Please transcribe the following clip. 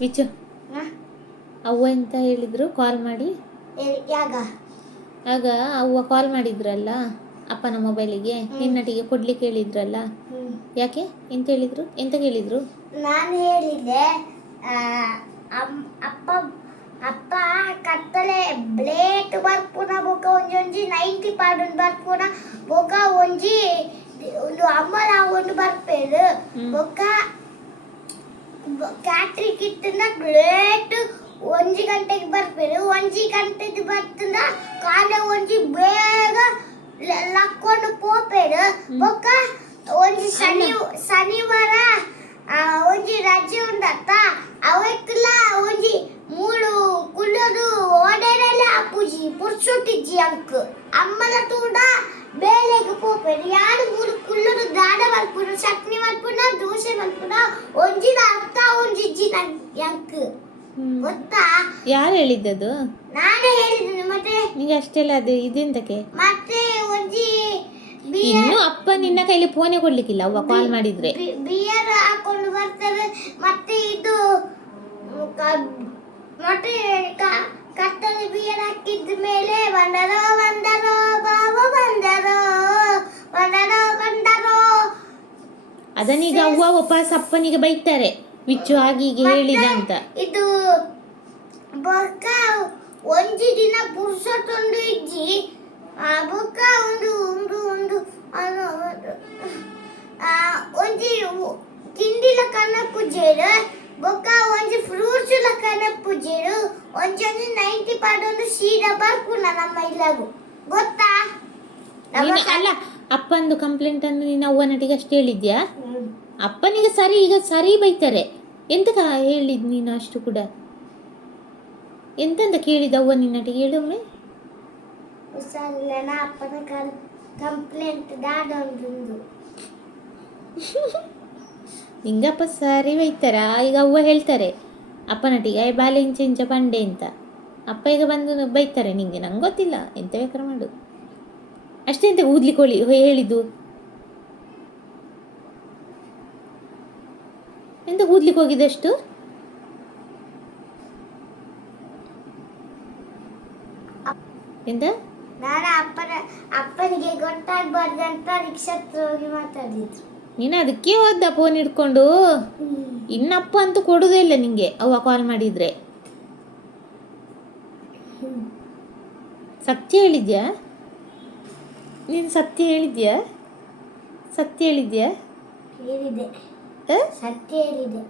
ವಿಚು ಅವ್ವ ಎಂತ ಹೇಳಿದ್ರು ಕಾಲ್ ಮಾಡಿ? ಆಗ ಅವ್ವ ಕಾಲ್ ಮಾಡಿದ್ರಲ್ಲ ಅಪ್ಪನ ಮೊಬೈಲಿಗೆ, ನಿನ್ನಟಿಗೆ ಕೊಡ್ಲಿಕ್ಕೆ ಹೇಳಿದ್ರಲ್ಲ, ಯಾಕೆ? ಎಂತ ಹೇಳಿದ್ರು? ಎಂತ ಕೇಳಿದ್ರು? ನಾನು ಹೇಳಿದ್ದೆ ಅಪ್ಪ ಅಪ್ಪ ಕತ್ತಲೆ ಬ್ಲೇಟ್ ಬರ್ಪುನ ಬೊಕ ಒಂಜಿ 90 ಪಾಡುನ್ ಬರ್ಪುನ ಬೊಕ ಒಂಜಿ ಒಂದು ಅಮ್ಮಲ ಒಂದು ಬರ್ಪೇರು ಬೊಕ ಕ್ಯಾಟ್ರಿಕ್ ಇತ್ತಂದ ಬ್ಲೇಟ್ 1 ಗಂಟೆಗೆ ಬರ್ಪೇರು 1 ಗಂಟೆಗೆ ಬರ್ತಂದ ಕಾಲೆ ಒಂಜಿ ಬೇಗ ಲಕ್ಕೊಂಡು ಪೋಪೇರು ಬೊಕ ಒಂಜಿ ಶನಿವಾರ ಒಂಜಿ ರಜೆ ಉಂಡತ್ತ ಅವಕ್ಲ ಒಂಜಿ 3 ಕುಲ್ಲದು ಓಡೇರಲ್ಲ ಅಪ್ಪುಜಿ ಪುರ್ಸುಟ್ಟಿಜ್ಜಿ ಅಂಕ್ ಅಮ್ಮಲ ತೂಡ ಬೇಲೆಗೆ ಪೋಪೇರು ಯಾರು 3 ಕುಲ್ಲದು ದಾಡ ಮಲ್ಪುನ ಚಟ್ನಿ ಮಲ್ಪುನ ದೋಸೆ ಮಲ್ಪುನ ಒಂಜಿನ ಅರ್ಥ ಒಂಜಿಜ್ಜಿ ಅಂಕ್ ಗೊತ್ತಾ? ಯಾರು ಹೇಳಿದ್ದದು? ನಾನೇ ಹೇಳಿದ್ದೀನಿ. ಮತ್ತೆ ನಿಂಗೆ ಅಷ್ಟೆಲ್ಲ ಅದು ಇದೆಂತಕ್ಕೆ? ಮತ್ತೆ ಒಂಜಿ ಇನ್ನು ಅಪ್ಪ ನಿನ್ನ ಕೈಲಿ ಫೋನೇ ಕೊಡ್ಲಿಕ್ಕಿಲ್ಲ ಅವ್ವ ಕಾಲ್ ಮಾಡಿದ್ರೆ. ಬಿಯರ್ ಹಾಕೊಂಡು ಬರ್ತಾರೆ. ಮತ್ತೆ ಇದು ಮತ್ತೆ ಕತ್ತಲೆ ಬಿಯರ್ ಹಾಕಿದ ಮೇಲೆ ಬಂದರೋ ಬಾವ ಬಂದರೋ ಅದನ್ನೀಗ ಅವ್ವ ವಾಪಸ್ ಅಪ್ಪನಿಗೆ ಬೈತಾರೆ, ವಿಚ್ಚು ಆಗೀಗೆ ಹೇಳಿದ ಅಂತ. ಇದು ಬೊಕ್ಕ ಒಂಜಿ ದಿನ ಪುರ್ಸೊತ್ತೊಂದು ಇಜ್ಜಿ ಬೊಕ್ಕ ಒಂದು ಒಂಜಿ ತಿಂಡಿಲ ಕನ್ನ ಪುಜೇರು ಬೊಕ್ಕ ಒಂಜಿ ಫ್ರೂಟ್ಸ್ ಲ ಕನ್ನ ಪುಜೇರು ಒಂಜಿ 90 ಪಾಡೊಂದು ಸೀದ ಬರ್ಪುನ ನಮ್ಮ ಇಲ್ಲಗು ಗೊತ್ತಾ? ಅಲ್ಲ ಅಪ್ಪಂದು ಕಂಪ್ಲೇಂಟ್ ಅನ್ನು ನೀನು ಅವ್ವನಟಿಗೆ ಅಷ್ಟು ಹೇಳಿದ್ಯಾ? ಅಪ್ಪನಿಗೆ ಸರಿ ಈಗ ಸರಿ ಬೈತಾರೆ. ಎಂತ ಹೇಳಿದ್ ನೀನು ಅಷ್ಟು ಕೂಡ? ಎಂತೆಂತ ಕೇಳಿದ ಅವ್ವ ನಿನ್ನಟಿಗೆ ಹೇಳೊಮ್ಮೆ? ಅಪ್ಪನ ಕಂಪ್ಲೇಂಟ್ ದಾಡೊಂದು ನಿಂಗಪ್ಪ ಸರಿ ಬೈತಾರ. ಈಗ ಅವ್ವ ಹೇಳ್ತಾರೆ ಅಪ್ಪನಟಿಗೆ ಬಾಲೆ ಇಂಚ ಪಂಡೆ ಅಂತ. ಅಪ್ಪ ಈಗ ಬಂದು ಬೈತಾರೆ ನಿಂಗೆ. ನಂಗೆ ಗೊತ್ತಿಲ್ಲ, ಎಂತ ಬೇಕಾದ್ರೆ ಮಾಡು. ಅಷ್ಟೇ ಎಂತ ಊದ್ಲಿಕ್ಕೆ ಹೇಳಿದ್ದು? ಎಂತ ಊದ್ಲಿಕ್ಕೆ ಹೋಗಿದ್ದಷ್ಟು? ಎಂತ? ನಾನು ಅಪ್ಪನಿಗೆ ಗೊತ್ತಾಗಬಾರ್ದು ಅಂತ ರಿಕ್ಷಾ ಹೋಗಿ ಮಾತಾಡಿದ್ರು. ನೀನು ಅದಕ್ಕೆ ಹೋದ ಫೋನ್ ಹಿಡ್ಕೊಂಡು. ಇನ್ನಪ್ಪ ಅಂತೂ ಕೊಡುದೇ ಇಲ್ಲ ನಿಂಗೆ ಅವ್ವ ಕಾಲ್ ಮಾಡಿದ್ರೆ. ಸತ್ಯ ಹೇಳಿದ್ಯಾ ನೀನು? ಸತ್ಯ ಹೇಳಿದ್ಯಾ? ಹೇಳಿದೆ. ಸತ್ಯ ಹೇಳಿದೆ.